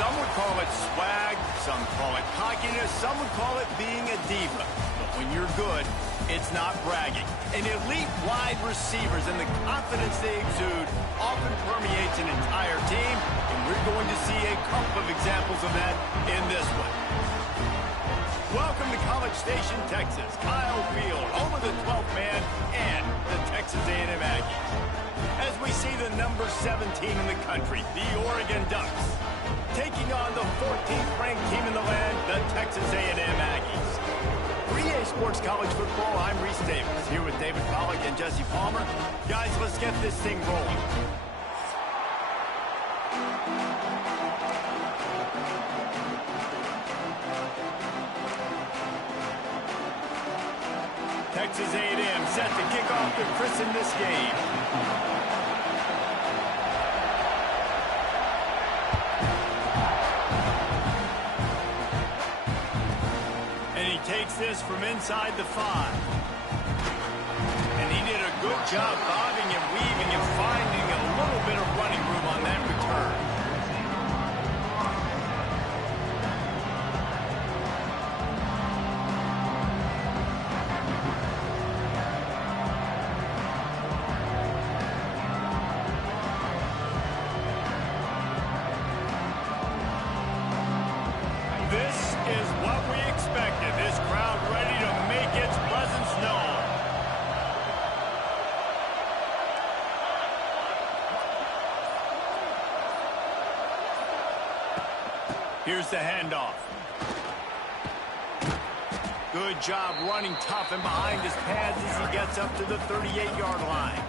Some would call it swag, some call it cockiness, some would call it being a diva. But when you're good, it's not bragging. And elite wide receivers and the confidence they exude often permeates an entire team, and we're going to see a couple of examples of that in this one. Welcome to College Station, Texas. Kyle Field, home of the 12th man and the Texas A&M Aggies. As we see the number 17 in the country, the Oregon Ducks, taking on the 14th ranked team in the land, the Texas A&M Aggies. For EA Sports College Football, I'm Reese Davis, here with David Pollack and Jesse Palmer. Guys, let's get this thing rolling. Texas A&M set to kick off to christen this game. Takes this from inside the 5. And he did a good job bobbing and weaving and finding a little bit of running room on that return. This is what we expected. This crowd ready to make its presence known. Here's the handoff. Good job running tough and behind his pads as he gets up to the 38-yard line.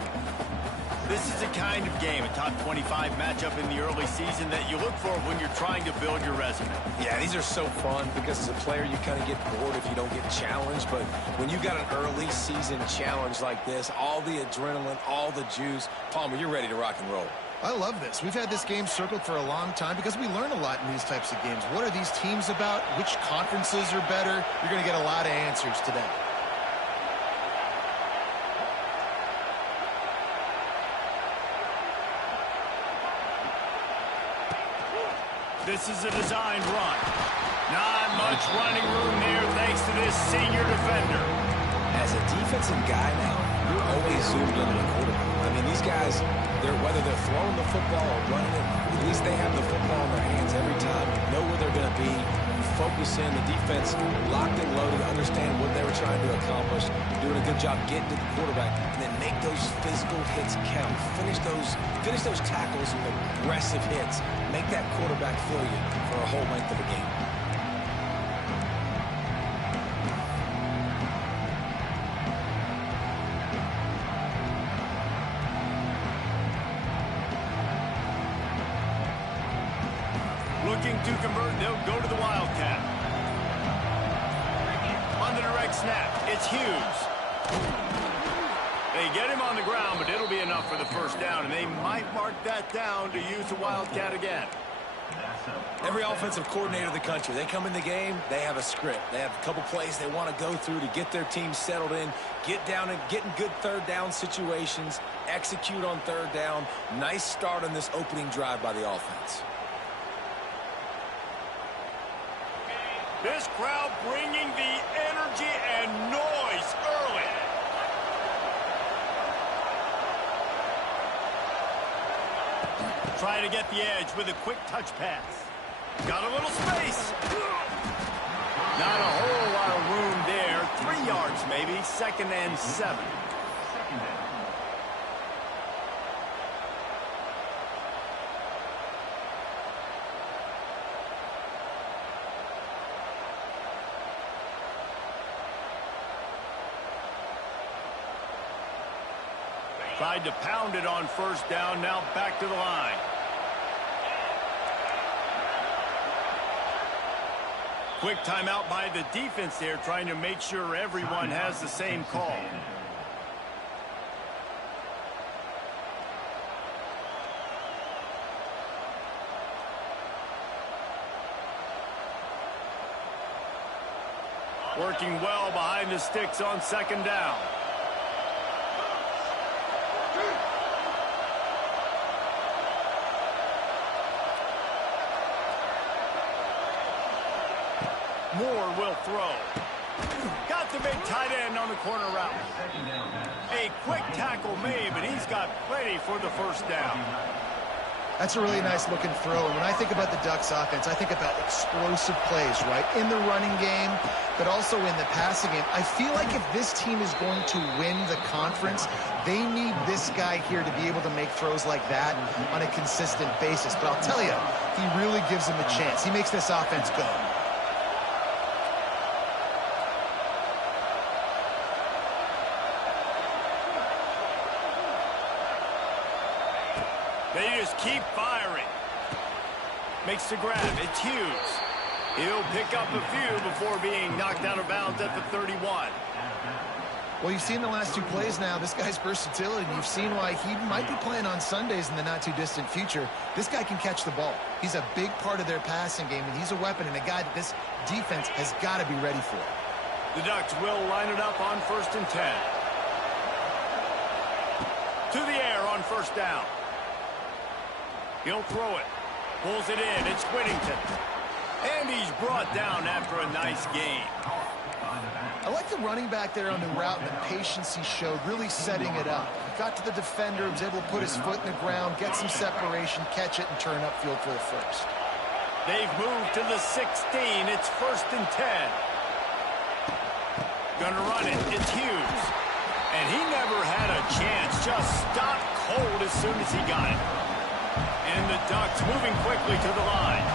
This is the kind of game, a top 25 matchup in the early season, that you look for when you're trying to build your resume. Yeah, these are so fun because as a player, you kind of get bored if you don't get challenged. But when you got an early season challenge like this, all the adrenaline, all the juice, Palmer, you're ready to rock and roll. I love this. We've had this game circled for a long time because we learn a lot in these types of games. What are these teams about? Which conferences are better? You're going to get a lot of answers today. This is a designed run. Not much running room there thanks to this senior defender. As a defensive guy now, you're always zoomed into the quarterback. I mean, these guys, whether they're throwing the football or running it, at least they have the football in their hands every time. You know where they're going to be. You focus in. The defense locked and loaded, understand what they were trying to accomplish, doing a good job getting to the quarterback, and then make those physical hits count. Finish those tackles with aggressive hits. Make that quarterback feel you for a whole length of a game. Looking to convert, they'll go to the Wildcat. On the direct snap, it's Hughes. They get him on the ground, but it'll be enough for the first down, and they might mark that down to use the Wildcat again. Every offensive coordinator in the country, they come in the game, they have a script. They have a couple plays they want to go through to get their team settled in, get down and get in good third down situations, execute on third down. Nice start on this opening drive by the offense. This crowd bringing the energy and noise early. Trying to get the edge with a quick touch pass. Got a little space. Not a whole lot of room there. 3 yards maybe. 2nd and 7. Tried to pound it on first down, now back to the line. Quick timeout by the defense there, trying to make sure everyone has the same call. Working well behind the sticks on 2nd down. Moore will throw. Got the big tight end on the corner route. A quick tackle made, but he's got plenty for the first down. That's a really nice looking throw. And when I think about the Ducks offense, I think about explosive plays, right? In the running game, but also in the passing game. I feel like if this team is going to win the conference, they need this guy here to be able to make throws like that on a consistent basis. But I'll tell you, he really gives them a chance. He makes this offense go. They just keep firing. Makes the grab. It's Hughes. He'll pick up a few before being knocked out of bounds at the 31. Well, you've seen the last two plays now. This guy's versatility. You've seen why he might be playing on Sundays in the not-too-distant future. This guy can catch the ball. He's a big part of their passing game, and he's a weapon and a guy that this defense has got to be ready for. The Ducks will line it up on 1st and 10. To the air on first down. He'll throw it. Pulls it in. It's Whittington. And he's brought down after a nice gain. I like the running back there on the route and the patience he showed, really setting it up. Got to the defender, was able to put his foot in the ground, get some separation, catch it, and turn upfield for the first. They've moved to the 16. It's 1st and 10. Gonna run it. It's Hughes. And he never had a chance. Just stopped cold as soon as he got it. And the Ducks moving quickly to the line.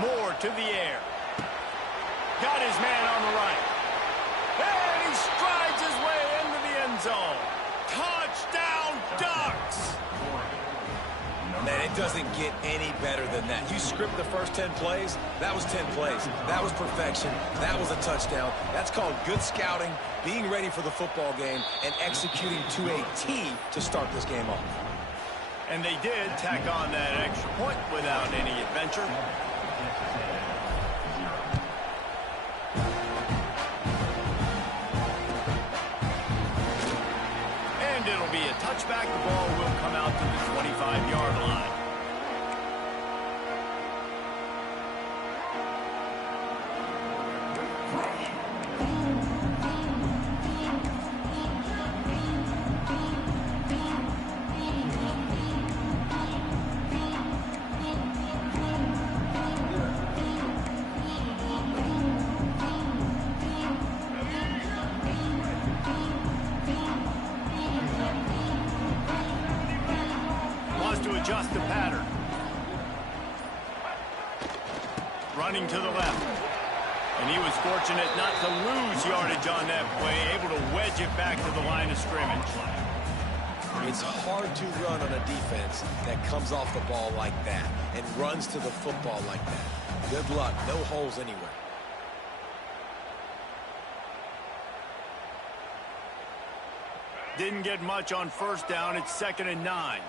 Moore to the air. Got his man on the right. And he strides his way into the end zone. Touchdown, Ducks! Man, it doesn't get any better than that. You script the first 10 plays, that was 10 plays. That was perfection. That was a touchdown. That's called good scouting, being ready for the football game, and executing to a T to start this game off. And they did tack on that extra point without any adventure. And it'll be a touchback. The ball will come out to the 25-yard line. Adjust the pattern. Running to the left. And he was fortunate not to lose yardage on that play, able to wedge it back to the line of scrimmage. It's hard to run on a defense that comes off the ball like that and runs to the football like that. Good luck. No holes anywhere. Didn't get much on first down. It's 2nd and 9.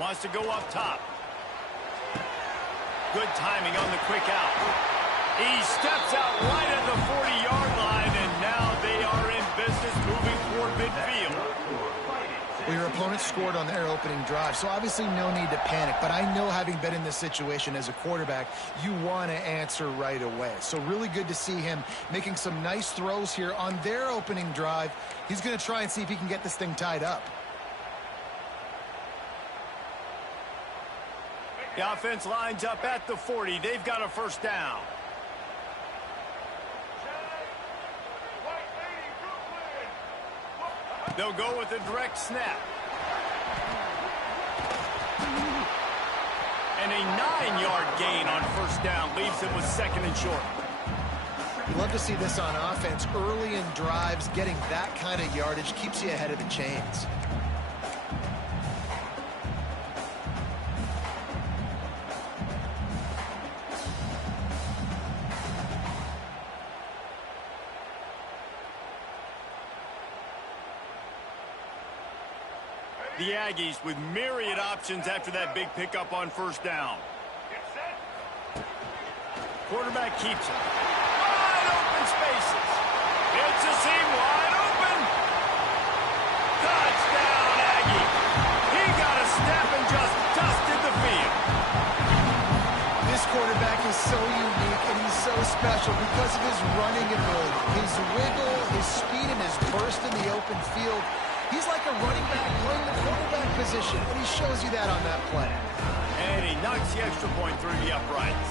Wants to go up top. Good timing on the quick out. He steps out right at the 40-yard line, and now they are in business moving toward midfield. Well, your opponent scored on their opening drive, so obviously no need to panic. But I know, having been in this situation as a quarterback, you want to answer right away. So really good to see him making some nice throws here on their opening drive. He's going to try and see if he can get this thing tied up. The offense lines up at the 40. They've got a first down. They'll go with a direct snap. And a 9-yard gain on first down leaves them with 2nd and short. You love to see this on offense. Early in drives, getting that kind of yardage keeps you ahead of the chains. The Aggies with myriad options after that big pickup on first down. Quarterback keeps it. Wide open spaces. It's a seam wide open. Touchdown, Aggie. He got a step and just dusted the field. This quarterback is so unique and he's so special because of his running ability, his wiggle, his speed, and his burst in the open field. He's like a running back playing the quarterback position, and he shows you that on that play. And he knocks the extra point through the uprights.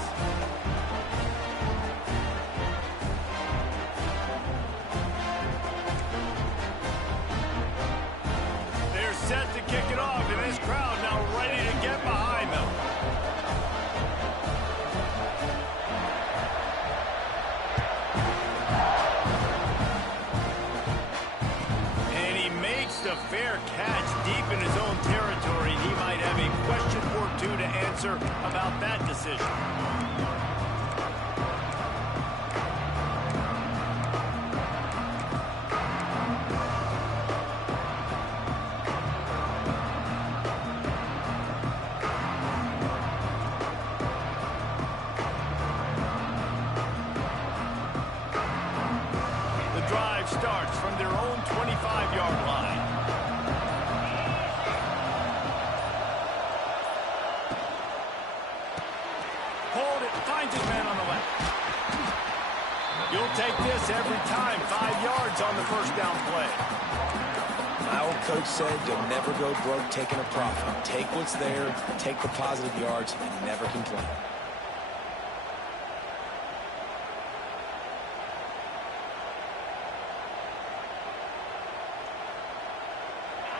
They're set to kick it off, and this crowd now ready to get behind them. A fair catch deep in his own territory. He might have a question or two to answer about that decision. The drive starts from their own 25-yard line. Finds his man on the left. You'll take this every time. 5 yards on the first down play. My old coach said you'll never go broke taking a profit. Take what's there, take the positive yards, and never complain.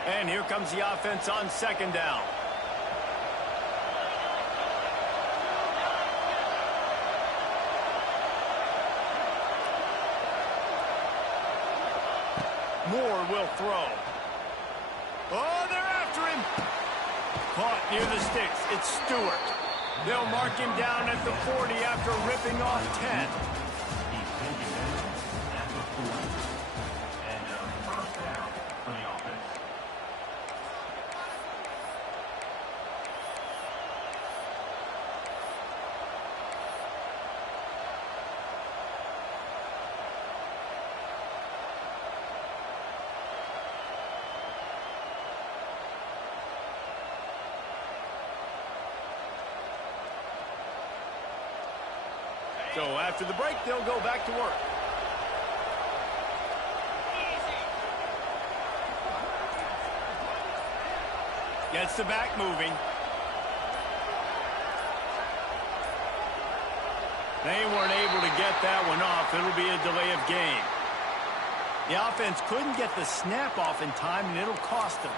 And here comes the offense on second down. Moore will throw. Oh, they're after him. Caught near the sticks. It's Stewart. They'll mark him down at the 40 after ripping off 10. So after the break, they'll go back to work. Gets the back moving. They weren't able to get that one off. It'll be a delay of game. The offense couldn't get the snap off in time, and it'll cost them.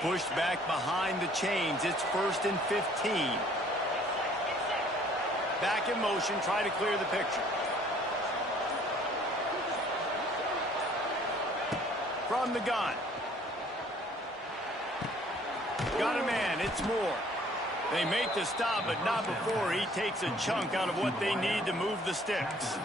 Pushed back behind the chains. It's 1st and 15. Back in motion, try to clear the picture. From the gun. Got a man, it's Moore. They make the stop, but not before he takes a chunk out of what they need to move the sticks.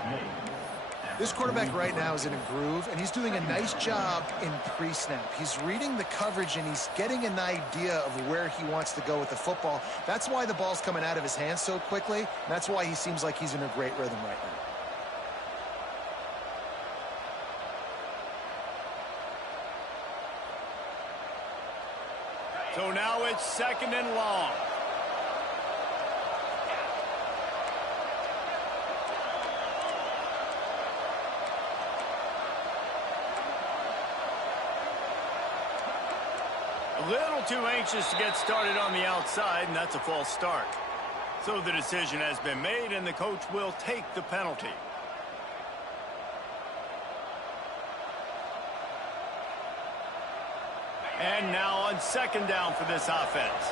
This quarterback right now is in a groove, and he's doing a nice job in pre-snap. He's reading the coverage, and he's getting an idea of where he wants to go with the football. That's why the ball's coming out of his hands so quickly. That's why he seems like he's in a great rhythm right now. So now it's 2nd and long. A little too anxious to get started on the outside, and that's a false start. So the decision has been made, and the coach will take the penalty. And now on 2nd down for this offense.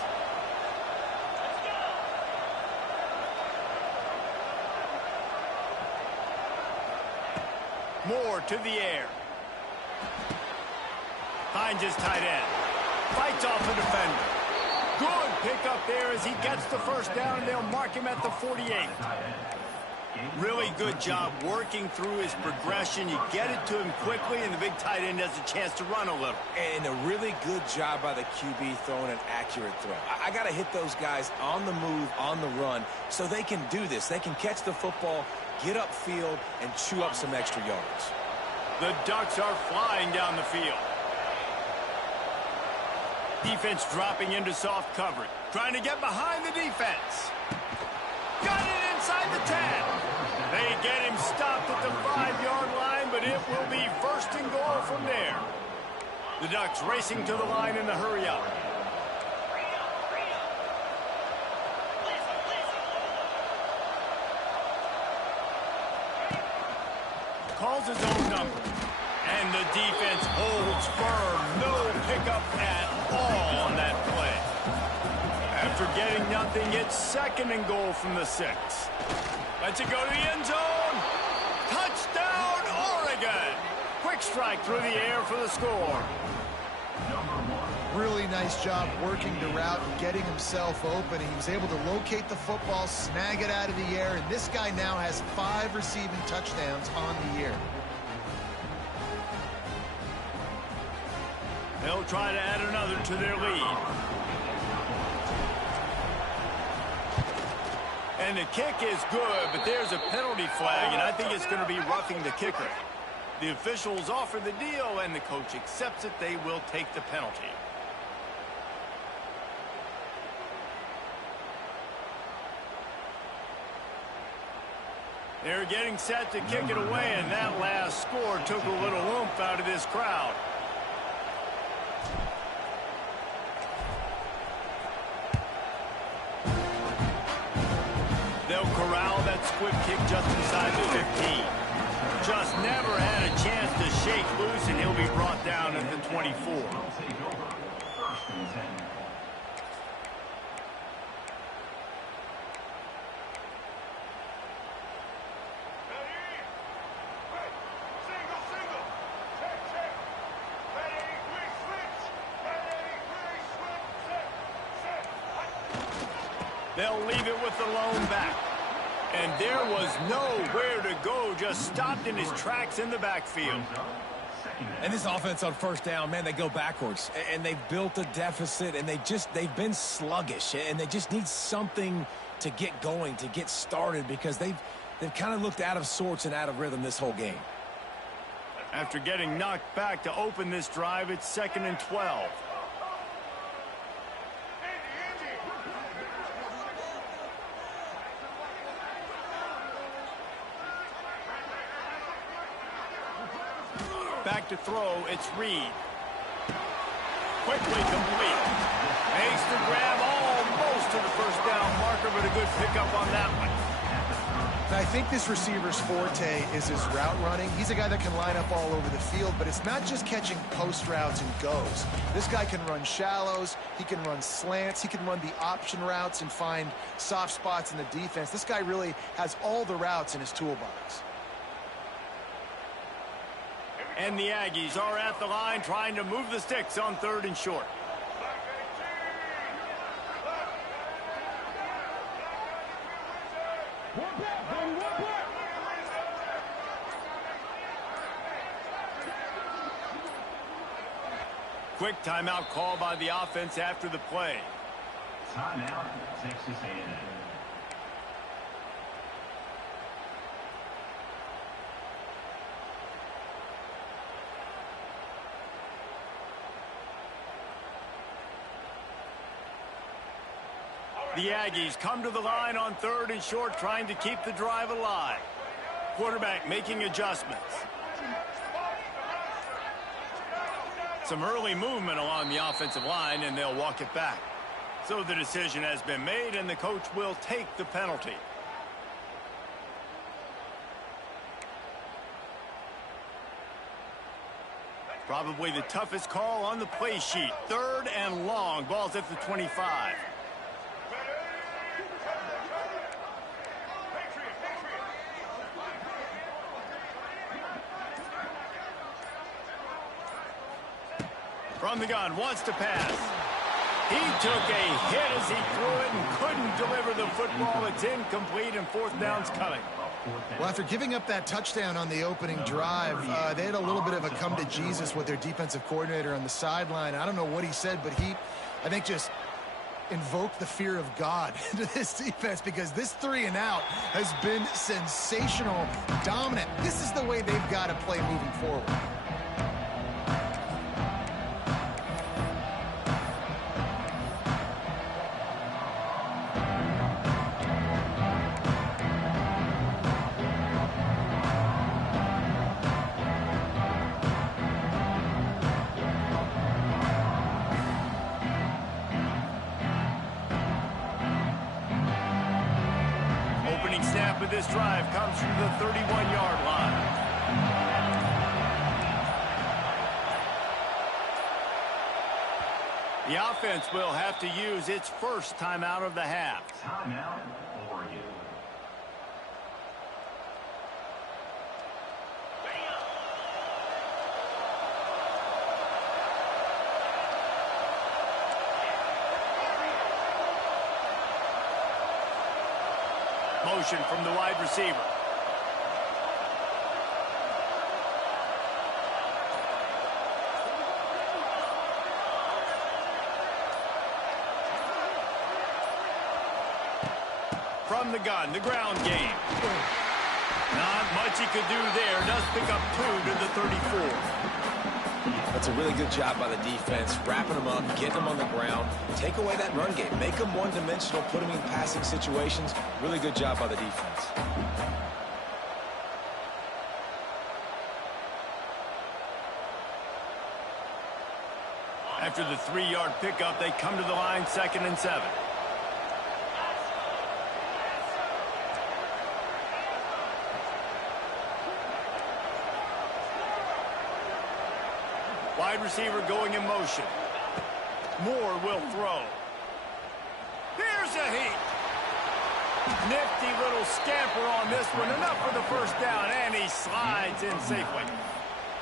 Moore to the air. Finds his tight end. Fights off a defender. Good pickup there as he gets the first down, and they'll mark him at the 48. Really good job working through his progression. You get it to him quickly, and the big tight end has a chance to run a little. And a really good job by the QB throwing an accurate throw. I got to hit those guys on the move, on the run, so they can do this. They can catch the football, get upfield, and chew up some extra yards. The Ducks are flying down the field. Defense dropping into soft coverage. Trying to get behind the defense. Got it inside the 10. They get him stopped at the 5-yard line, but it will be first and goal from there. The Ducks racing to the line in the hurry up. Calls his own number. And the defense holds firm. No pickup at all on that play. After getting nothing, it's second and goal from the 6. Lets it go to the end zone. Touchdown, Oregon. Quick strike through the air for the score. Really nice job working the route and getting himself open. He was able to locate the football, snag it out of the air, and this guy now has 5 receiving touchdowns on the year. They'll try to add another to their lead. And the kick is good, but there's a penalty flag, and I think it's going to be roughing the kicker. The officials offer the deal, and the coach accepts it. They will take the penalty. They're getting set to kick it away, and that last score took a little oomph out of this crowd. They'll corral that squib kick just inside the 15. Just never had a chance to shake loose, and he'll be brought down at the 24. They'll leave it with the lone back. And there was nowhere to go, just stopped in his tracks in the backfield. And this offense on first down, man, they go backwards. And they've built a deficit, and they've been sluggish. And they just need something to get going, to get started, because they've kind of looked out of sorts and out of rhythm this whole game. After getting knocked back to open this drive, it's 2nd and 12. Back to throw, it's Reed. Quickly complete. Makes the grab almost to the first down marker, but a good pickup on that one. I think this receiver's forte is his route running. He's a guy that can line up all over the field, but it's not just catching post routes and goes. This guy can run shallows, he can run slants, he can run the option routes and find soft spots in the defense. This guy really has all the routes in his toolbox. And the Aggies are at the line trying to move the sticks on 3rd and short. Quick timeout call by the offense after the play. Timeout, Texas A&M. The Aggies come to the line on 3rd and short, trying to keep the drive alive. Quarterback making adjustments. Some early movement along the offensive line, and they'll walk it back. So the decision has been made, and the coach will take the penalty. Probably the toughest call on the play sheet. 3rd and long. Ball's at the 25. From the gun, wants to pass. He took a hit as he threw it and couldn't deliver the football. It's incomplete, and fourth down's coming. Well, after giving up that touchdown on the opening drive, they had a little bit of a come to Jesus with their defensive coordinator on the sideline. I don't know what he said, but he, I think, just invoked the fear of God into this defense, because this 3-and-out has been sensational, dominant. This is the way they've got to play moving forward. Snap of this drive comes from the 31-yard line. The offense will have to use its first timeout of the half. Timeout, Oregon. Motion from the wide receiver. From the gun, the ground game. Not much he could do there. Does pick up 2 to the 34. That's a really good job by the defense, wrapping them up, getting them on the ground, take away that run game, make them one-dimensional, put them in passing situations. Really good job by the defense. After the 3-yard pickup, they come to the line, 2nd and 7. Wide receiver going in motion. Moore will throw. Here's a heat. Nifty little scamper on this one. Enough for the first down, and he slides in safely.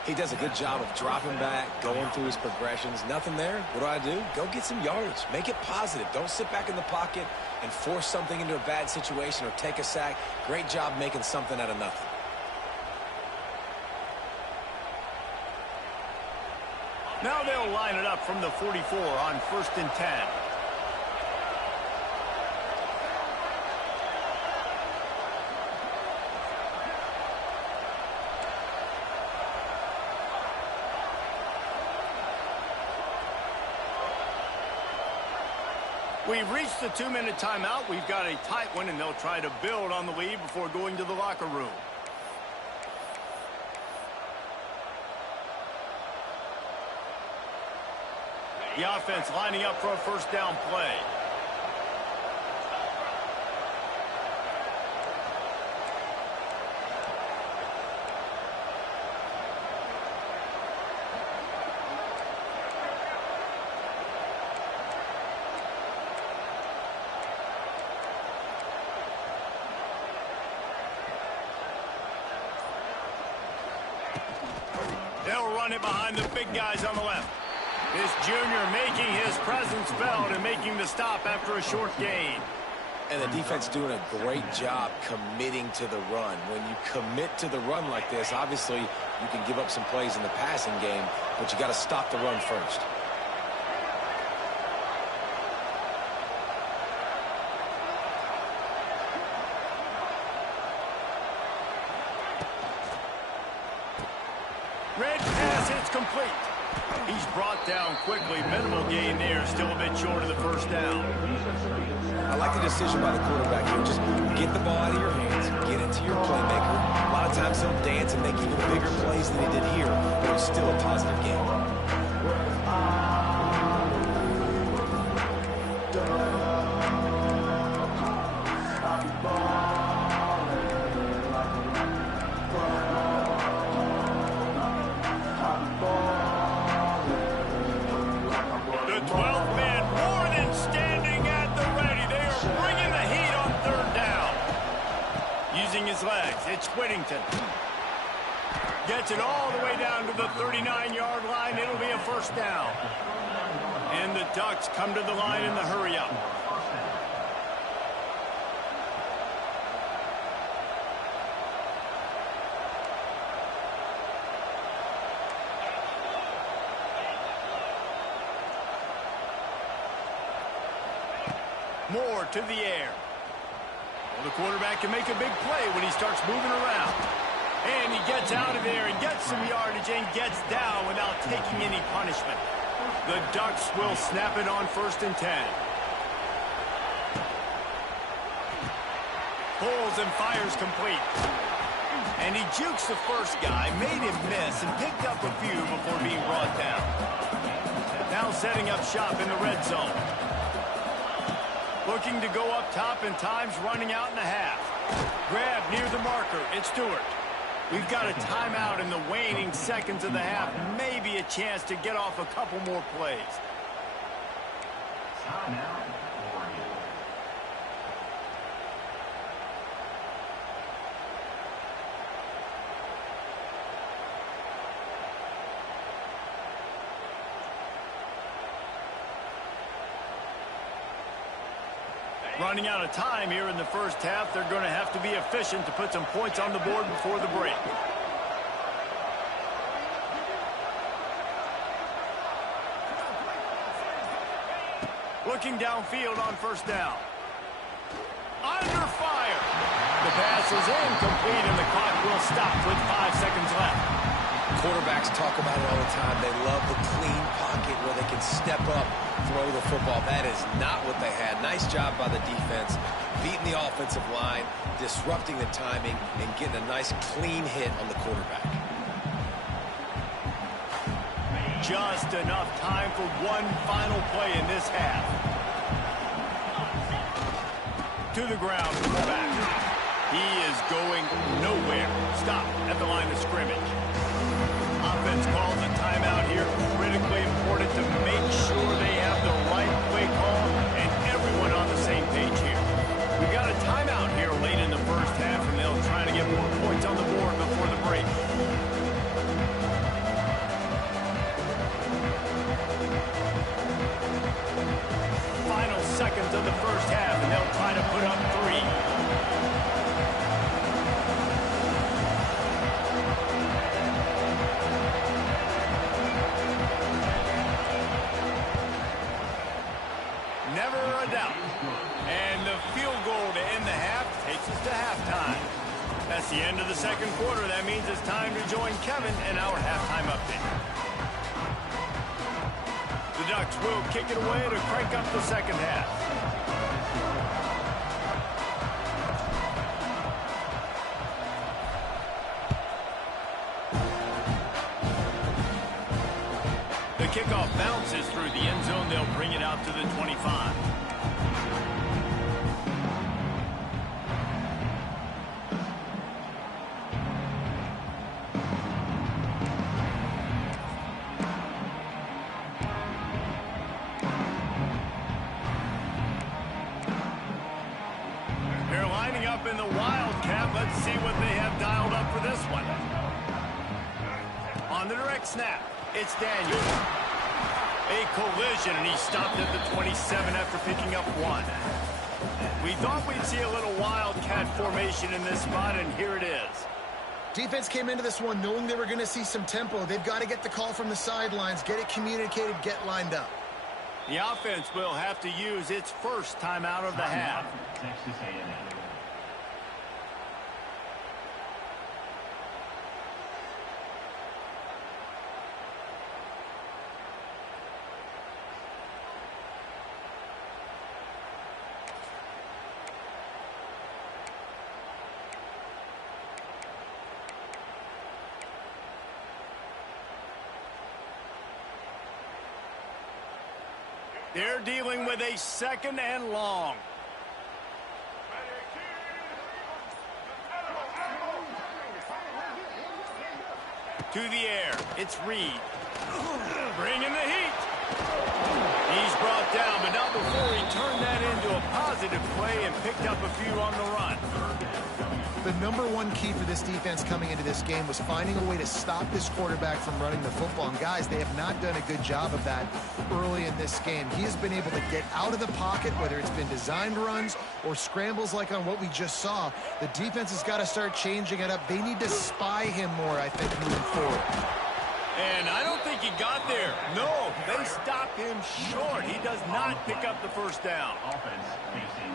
He does a good job of dropping back, going through his progressions. Nothing there. What do? Go get some yardage. Make it positive. Don't sit back in the pocket and force something into a bad situation or take a sack. Great job making something out of nothing. Now they'll line it up from the 44 on 1st and 10. We've reached the 2-minute timeout. We've got a tight one, and they'll try to build on the lead before going to the locker room. The offense lining up for a first down play. They'll run it behind the big guys on the left. This junior making his presence felt and making the stop after a short gain. And the defense doing a great job committing to the run. When you commit to the run like this, obviously you can give up some plays in the passing game, but you got to stop the run first. Red pass hits complete. He's brought down quickly. Minimal gain there. Still a bit short of the first down. I like the decision by the quarterback here. Just get the ball out of your hands. Get it to your playmaker. A lot of times he'll dance and make even bigger plays than he did here, but it was still a positive game. His legs. It's Whittington. Gets it all the way down to the 39-yard line. It'll be a first down. And the Ducks come to the line in the hurry-up. Moore to the air. Well, the quarterback can make a big play when he starts moving around. And he gets out of there and gets some yardage and gets down without taking any punishment. The Ducks will snap it on 1st and 10. Pulls and fires complete. And he jukes the first guy, made him miss, and picked up a few before being brought down. Now setting up shop in the red zone. Looking to go up top, and time's running out in the half. Grab near the marker. It's Stewart. We've got a timeout in the waning seconds of the half. Maybe a chance to get off a couple more plays. Timeout, Oregon. Running out of time here in the first half. They're going to have to be efficient to put some points on the board before the break. Looking downfield on first down. Under fire. The pass is incomplete, and the clock will stop with 5 seconds left. Quarterbacks talk about it all the time. They love the clean pocket where they can step up, throw the football. That is not what they had. Nice job by the defense, beating the offensive line, disrupting the timing, and getting a nice clean hit on the quarterback. Just enough time for one final play in this half. To the ground, back. He is going nowhere. Stop at the line of scrimmage. Offense calls a timeout here. Critically important to make sure they have the right play call and everyone on the same page here. We've got a timeout here late in the first half, and they'll try to get more points on the board before the break. Final seconds of the first half, and they'll try to put up 3. Never a doubt. And the field goal to end the half takes us to halftime. That's the end of the second quarter. That means it's time to join Kevin in our halftime update. The Ducks will kick it away to crank up the second half. The kickoff bounces through the end zone. They'll bring it out to the 25. They're lining up in the Wildcat. Let's see what they have dialed up for this one. On the direct snap, it's Daniel. A collision, and he stopped at the 27 after picking up 1. We thought we'd see a little Wildcat formation in this spot, and here it is. Defense came into this one knowing they were going to see some tempo. They've got to get the call from the sidelines, get it communicated, get lined up. The offense will have to use its first timeout of the half. Texas A&M. They're dealing with a 2nd and long. To the air, it's Reed. Bringing the heat. He's brought down, but not before he turned that into a positive play and picked up a few on the run. The number one key for this defense coming into this game was finding a way to stop this quarterback from running the football. And guys, they have not done a good job of that early in this game. He has been able to get out of the pocket, whether it's been designed runs or scrambles like on what we just saw. The defense has got to start changing it up. They need to spy him more, I think, moving forward. And I don't think he got there. No, they stopped him short. He does not pick up the first down.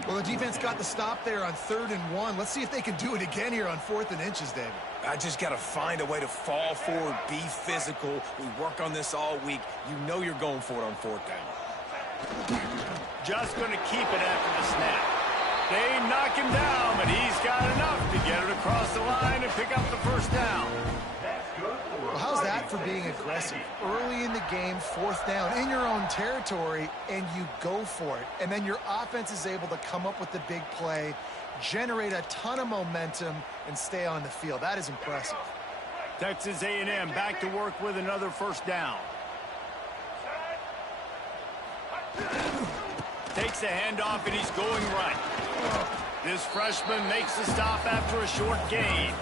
Well, the defense got the stop there on 3rd and 1. Let's see if they can do it again here on 4th and inches, David. I just got to find a way to fall forward, be physical. We work on this all week. You know you're going for it on 4th down. Just going to keep it after the snap. They knock him down, but he's got enough to get it across the line and pick up the first down. Well, how's that for being aggressive? Early in the game, 4th down, in your own territory, and you go for it. And then your offense is able to come up with the big play, generate a ton of momentum, and stay on the field. That is impressive. Texas A&M back to work with another first down. Takes the handoff, and he's going right. This freshman makes the stop after a short gain.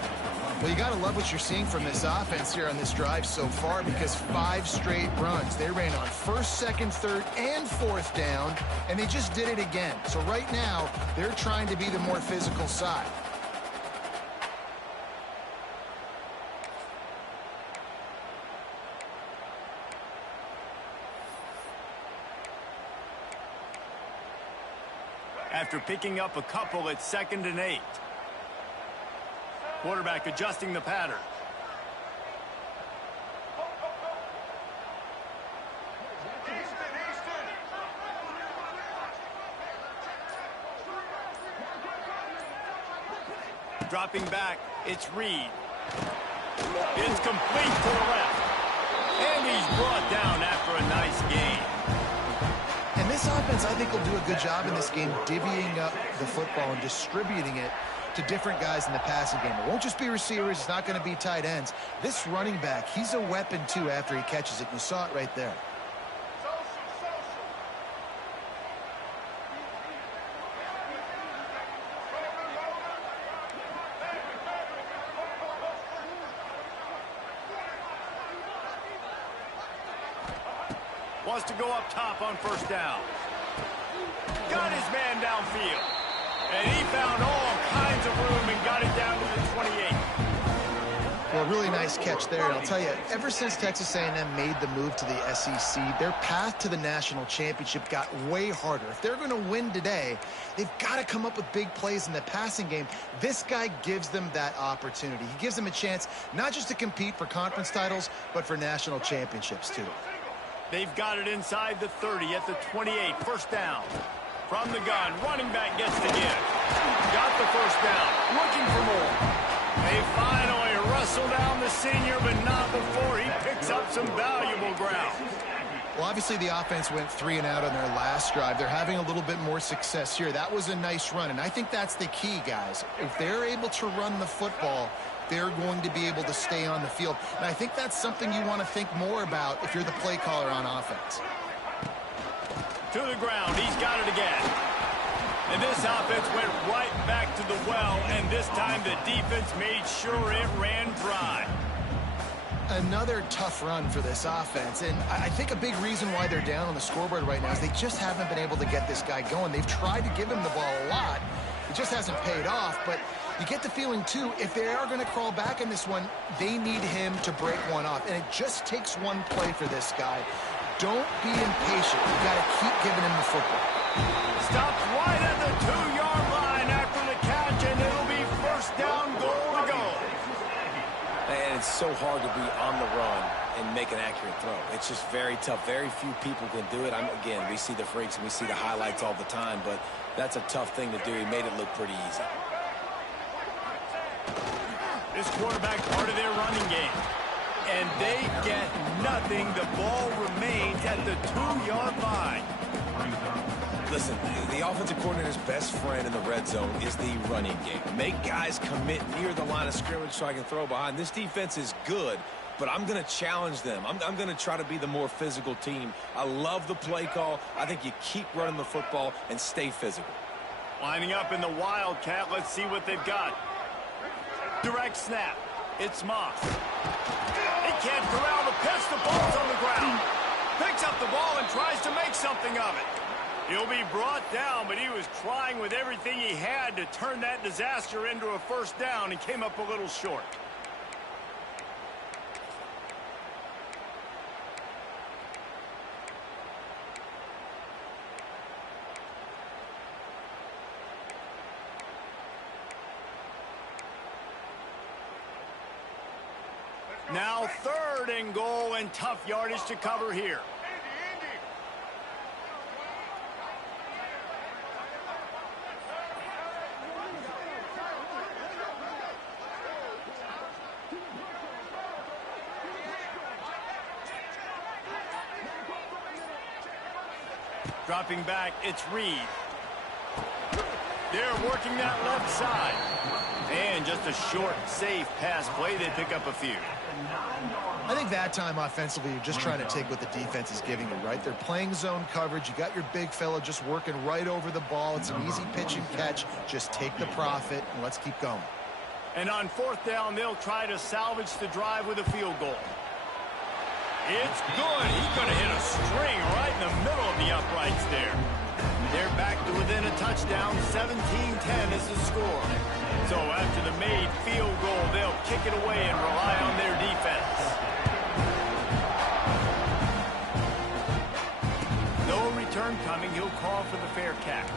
Well, you got to love what you're seeing from this offense here on this drive so far, because 5 straight runs. They ran on 1st, 2nd, 3rd, and 4th down, and they just did it again. So right now, they're trying to be the more physical side. After picking up a couple at 2nd and 8. Quarterback adjusting the pattern. Dropping back, it's Reed. It's complete to the left. And he's brought down after a nice gain. And this offense, I think, will do a good job in this game divvying up the football and distributing it to different guys in the passing game. It won't just be receivers. It's not going to be tight ends. This running back, he's a weapon, too, after he catches it. You saw it right there. Wants to go up top on first down. Got his man downfield. And he found all kinds of room and got it down to the 28. Well, really nice catch there. And I'll tell you, ever since Texas A&M made the move to the SEC, their path to the national championship got way harder. If they're going to win today, they've got to come up with big plays in the passing game. This guy gives them that opportunity. He gives them a chance not just to compete for conference titles, but for national championships, too. They've got it inside the 30 at the 28. First down. From the gun, running back gets the give. Got the first down. Looking for more. They finally wrestle down the senior, but not before he picks up some valuable ground. Well, obviously the offense went 3 and out on their last drive. They're having a little bit more success here. That was a nice run, and I think that's the key, guys. If they're able to run the football, they're going to be able to stay on the field. And I think that's something you want to think more about if you're the play caller on offense. To the ground, he's got it again. And this offense went right back to the well, and this time the defense made sure it ran dry. Another tough run for this offense, and I think a big reason why they're down on the scoreboard right now is they just haven't been able to get this guy going. They've tried to give him the ball a lot. It just hasn't paid off, but you get the feeling, too, if they are going to crawl back in this one, they need him to break one off, and it just takes one play for this guy. Don't be impatient. You got to keep giving him the football. Stops right at the 2-yard line after the catch, and it'll be first down, goal to go. And it's so hard to be on the run and make an accurate throw. It's just very tough. Very few people can do it. Again, we see the freaks and we see the highlights all the time, but that's a tough thing to do. He made it look pretty easy. This quarterback part of their running game. And they get nothing. The ball remains at the 2-yard line. Listen, the offensive coordinator's best friend in the red zone is the running game. Make guys commit near the line of scrimmage so I can throw behind. This defense is good, but I'm going to challenge them. I'm going to try to be the more physical team. I love the play call. I think you keep running the football and stay physical. Lining up in the Wildcat. Let's see what they've got. Direct snap. It's Moss. He can't corral the pitch. The ball's on the ground. Picks up the ball and tries to make something of it. He'll be brought down, but he was trying with everything he had to turn that disaster into a first down and came up a little short. Now 3rd and goal and tough yardage to cover here. Dropping back, it's Reed. They're working that left side. And just a short, safe pass play. They pick up a few. I think that time offensively, you're just trying to take what the defense is giving you, right? They're playing zone coverage. You got your big fella just working right over the ball. It's an easy pitch and catch. Just take the profit and let's keep going. And on 4th down, they'll try to salvage the drive with a field goal. It's good. He's going to hit a string right in the middle of the uprights there. They're back to within a touchdown. 17-10 is the score. So after the made field goal, they'll kick it away and rely on their defense. No return coming. He'll call for the fair catch.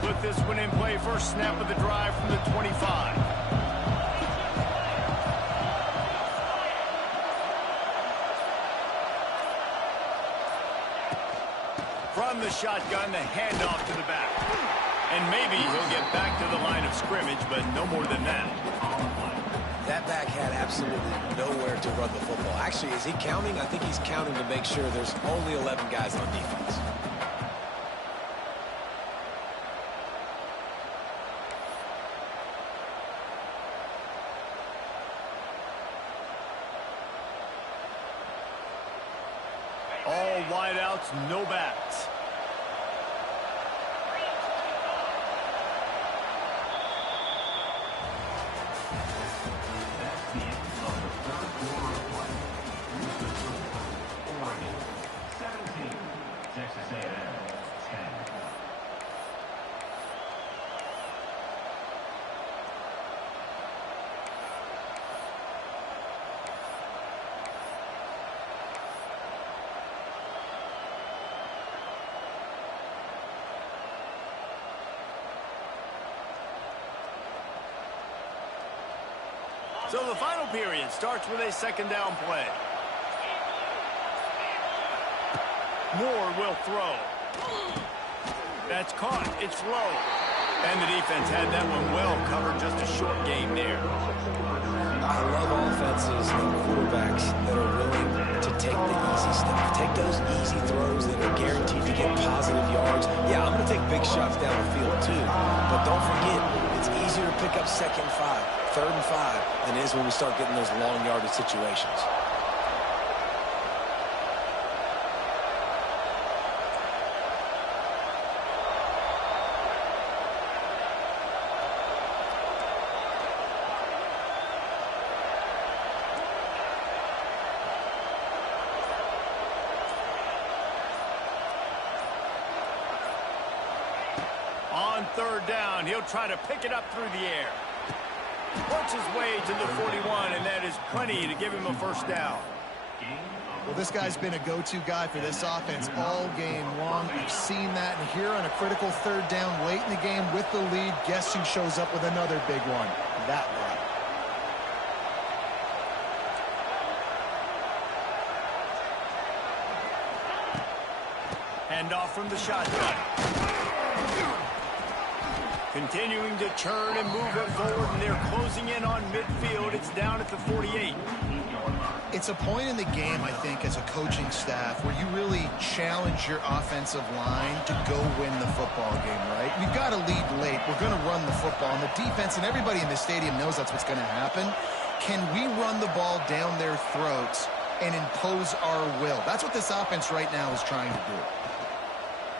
Put this one in play. First snap of the drive from the 25. From the shotgun, the handoff to the back. And maybe he'll get back to the line of scrimmage, but no more than that. That back had absolutely nowhere to run the football. Actually, is he counting? I think he's counting to make sure there's only 11 guys on defense. All wideouts, no backs. That's the end of the 3rd quarter of play. Oregon 17, Texas A&M 10. So the final period starts with a 2nd down play. Moore will throw. That's caught. It's low. And the defense had that one well covered. Just a short game there. I love offenses and quarterbacks that are willing to take the easy stuff. Take those easy throws that are guaranteed to get positive yards. Yeah, I'm going to take big shots down the field too. But don't forget, it's easier to pick up 2nd and 5. 3rd and 5 than it is when we start getting those long yardage situations. On 3rd down, he'll try to pick it up through the air. Works his way to the 41, and that is plenty to give him a first down. Well, this guy's been a go-to guy for this offense all game long. We've seen that, and here on a critical 3rd down late in the game with the lead, guess who shows up with another big one? That one. Handoff from the shotgun. Continuing to churn and move it forward, and they're closing in on midfield. It's down at the 48. It's a point in the game, I think, as a coaching staff where you really challenge your offensive line to go win the football game, right? We've got to lead late. We're going to run the football. And the defense and everybody in the stadium knows that's what's going to happen. Can we run the ball down their throats and impose our will? That's what this offense right now is trying to do.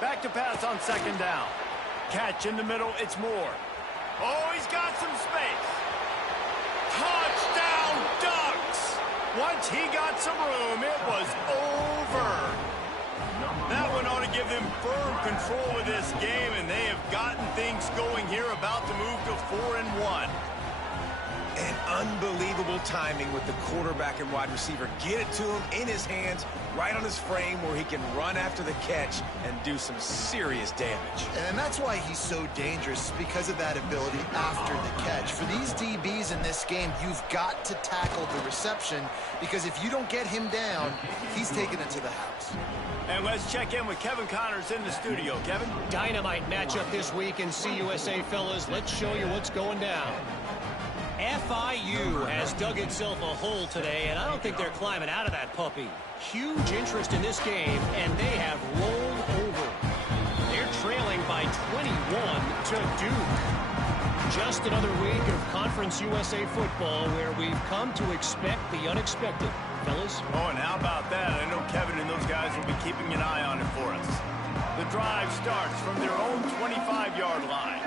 Back to pass on second down. Catch in the middle, it's Moore. Oh, he's got some space. Touchdown, Ducks! Once he got some room, it was over. That went on to give them firm control of this game, and they have gotten things going here, about to move to 4-1. And unbelievable timing with the quarterback and wide receiver. Get it to him in his hands, right on his frame where he can run after the catch and do some serious damage. And that's why he's so dangerous, because of that ability after the catch. For these DBs in this game, you've got to tackle the reception, because if you don't get him down, he's taking it to the house. And let's check in with Kevin Connors in the studio. Kevin? Dynamite matchup this week in CUSA, fellas. Let's show you what's going down. FIU has dug itself a hole today, and I don't think they're climbing out of that puppy. Huge interest in this game, and they have rolled over. They're trailing by 21 to Duke. Just another week of Conference USA football where we've come to expect the unexpected. Fellas? Oh, and how about that? I know Kevin and those guys will be keeping an eye on it for us. The drive starts from their own 25-yard line.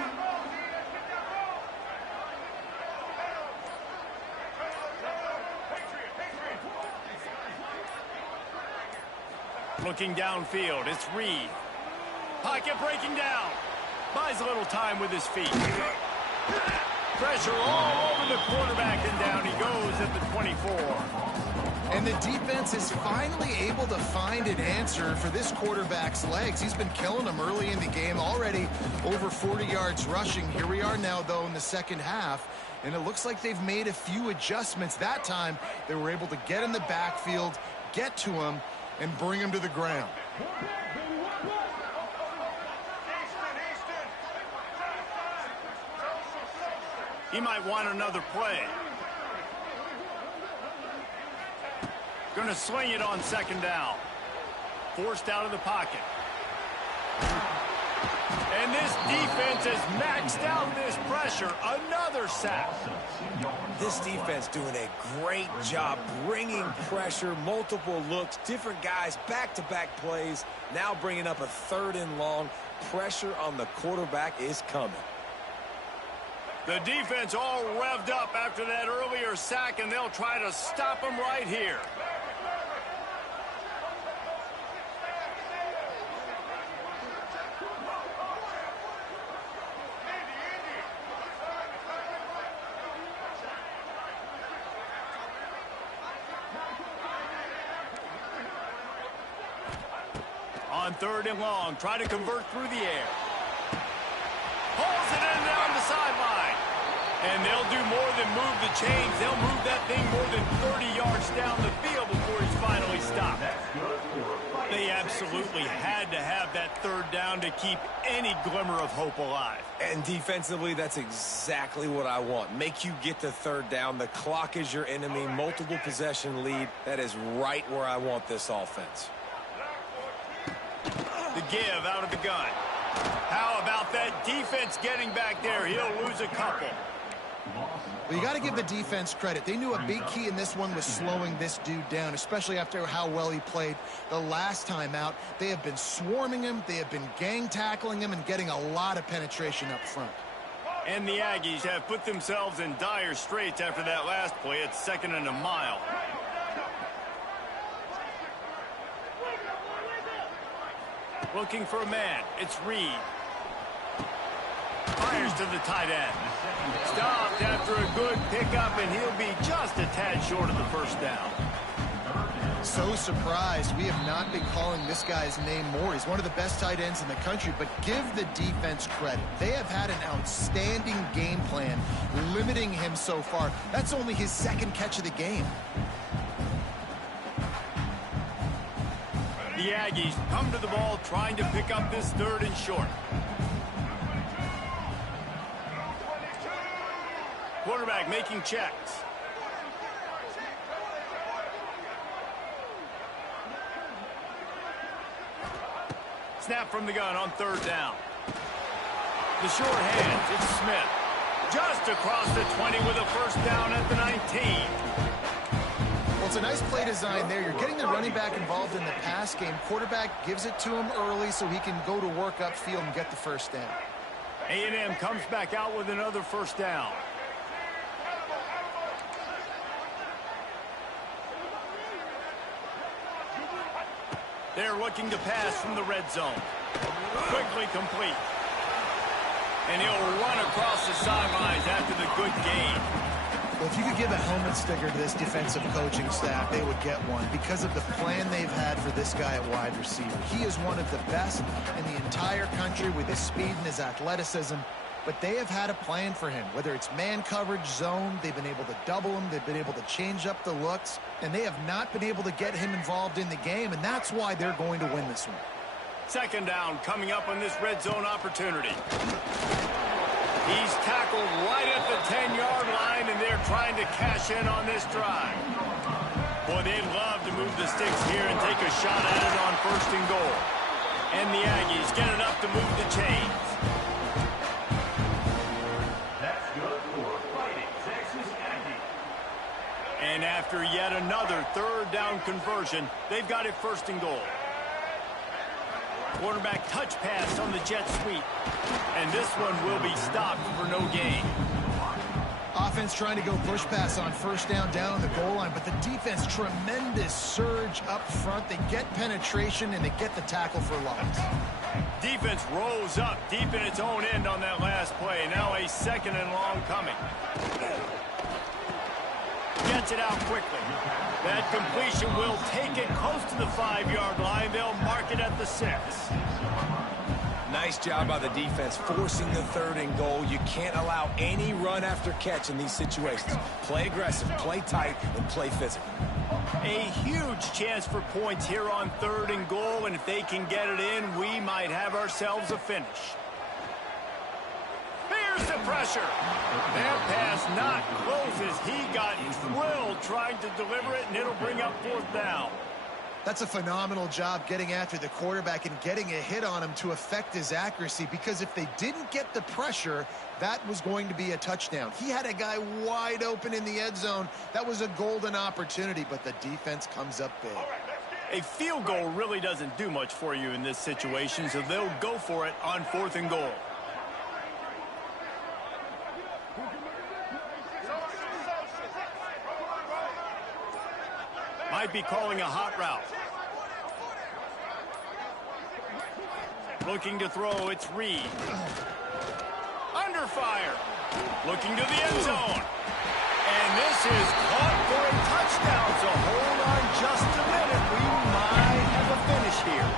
Looking downfield, it's Reed. Pocket breaking down. Buys a little time with his feet. Pressure all over the quarterback, and down he goes at the 24. And the defense is finally able to find an answer for this quarterback's legs. He's been killing them early in the game, already over 40 yards rushing. Here we are now, though, in the second half, and it looks like they've made a few adjustments. That time, they were able to get in the backfield, get to him, and bring him to the ground. He might want another play. Going to sling it on second down. Forced out of the pocket. And this defense has maxed out this pressure. Another sack. This defense doing a great job bringing pressure, multiple looks, different guys, back-to-back plays. Now bringing up a 3rd and long. Pressure on the quarterback is coming. The defense all revved up after that earlier sack, and they'll try to stop him right here. On 3rd and long, try to convert through the air. Pulls it in down the sideline. And they'll do more than move the chains. They'll move that thing more than 30 yards down the field before he's finally stopped. They absolutely had to have that 3rd down to keep any glimmer of hope alive. And defensively, that's exactly what I want. Make you get the 3rd down. The clock is your enemy. Multiple possession lead. That is right where I want this offense. The give out of the gun. How about that defense getting back there? He'll lose a couple. Well, you got to give the defense credit. They knew a big key in this one was slowing this dude down, especially after how well he played the last time out. They have been swarming him. They have been gang tackling him and getting a lot of penetration up front. And the Aggies have put themselves in dire straits after that last play. It's 2nd and a mile. Looking for a man. It's Reed. Fires to the tight end. Stopped after a good pickup, and he'll be just a tad short of the 1st down. So surprised we have not been calling this guy's name more. He's one of the best tight ends in the country, but give the defense credit. They have had an outstanding game plan limiting him so far. That's only his 2nd catch of the game. The Aggies come to the ball trying to pick up this 3rd and short. Quarterback making checks. Snap from the gun on 3rd down. The short hands, it's Smith. Just across the 20 with a 1st down at the 19. Well, it's a nice play design there. You're getting the running back involved in the pass game. Quarterback gives it to him early so he can go to work upfield and get the 1st down. A&M comes back out with another 1st down. They're looking to pass from the red zone. Quickly complete. And he'll run across the sidelines after the good gain. Well, if you could give a helmet sticker to this defensive coaching staff, they would get one because of the plan they've had for this guy at wide receiver. He is one of the best in the entire country with his speed and his athleticism, but they have had a plan for him. Whether it's man coverage, zone, they've been able to double him, they've been able to change up the looks, and they have not been able to get him involved in the game, and that's why they're going to win this one. 2nd down coming up on this red zone opportunity. He's tackled right at the 10-yard line, and they're trying to cash in on this drive. Boy, they'd love to move the sticks here and take a shot at it on 1st and goal. And the Aggies get it up to move the chains. That's good for Fighting Texas Aggies. And after yet another 3rd down conversion, they've got it 1st and goal. Quarterback touch pass on the jet sweep. And this one will be stopped for no gain. Offense trying to go push pass on 1st down on the goal line, but the defense, tremendous surge up front. They get penetration, and they get the tackle for loss. Defense rolls up deep in its own end on that last play. Now a 2nd and long coming. Gets it out quickly. That completion will take it close to the 5-yard line. They'll mark it at the 6. Nice job by the defense forcing the 3rd and goal. You can't allow any run after catch in these situations. Play aggressive, play tight, and play physical. A huge chance for points here on 3rd and goal, and if they can get it in, we might have ourselves a finish. Here's the pressure. That pass not close as he got drilled trying to deliver it, and it'll bring up 4th down. That's a phenomenal job getting after the quarterback and getting a hit on him to affect his accuracy, because if they didn't get the pressure, that was going to be a touchdown. He had a guy wide open in the end zone. That was a golden opportunity, but the defense comes up big. A field goal really doesn't do much for you in this situation, so they'll go for it on 4th and goal. Might be calling a hot route. Looking to throw, it's Reed. Under fire. Looking to the end zone. And this is caught for a touchdown, so hold on just a minute. We might have a finish here.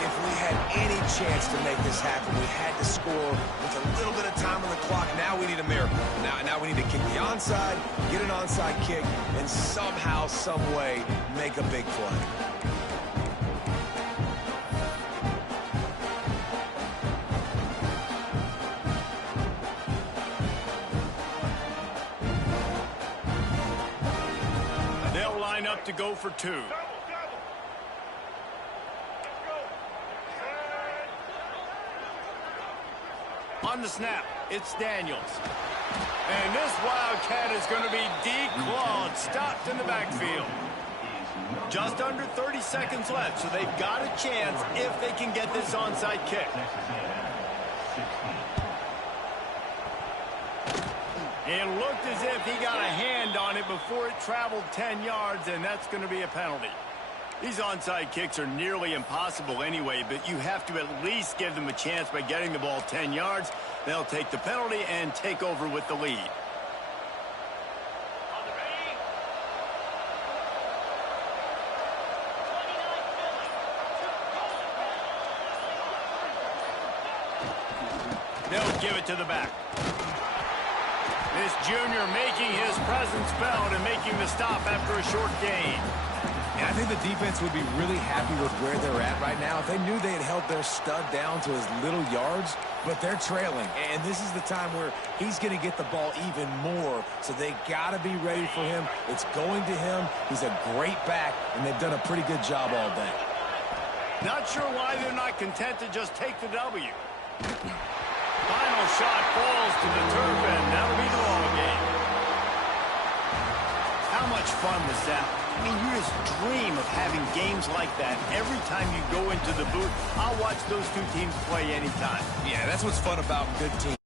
If we had any chance to make this happen, we had to score with a little bit of time on the clock. Now we need a miracle. Now we need to kick the onside, get an onside kick, and somehow, some way, make a big play. They'll line up to go for 2. On the snap, it's Daniels. And this Wildcat is going to be declawed, stopped in the backfield. Just under 30 seconds left, so they've got a chance if they can get this onside kick. It looked as if he got a hand on it before it traveled 10 yards, and that's going to be a penalty. These onside kicks are nearly impossible anyway, but you have to at least give them a chance by getting the ball 10 yards. They'll take the penalty and take over with the lead. They'll give it to the back. This junior making his presence felt and making the stop after a short gain. And I think the defense would be really happy with where they're at right now if they knew they had held their stud down to his little yards, but they're trailing. And this is the time where he's going to get the ball even more, so they got to be ready for him. It's going to him. He's a great back, and they've done a pretty good job all day. Not sure why they're not content to just take the W. Final shot falls to the turf, and that'll be the ball game. How much fun was that? I mean, you just dream of having games like that every time you go into the booth. I'll watch those two teams play anytime. Yeah, that's what's fun about good teams.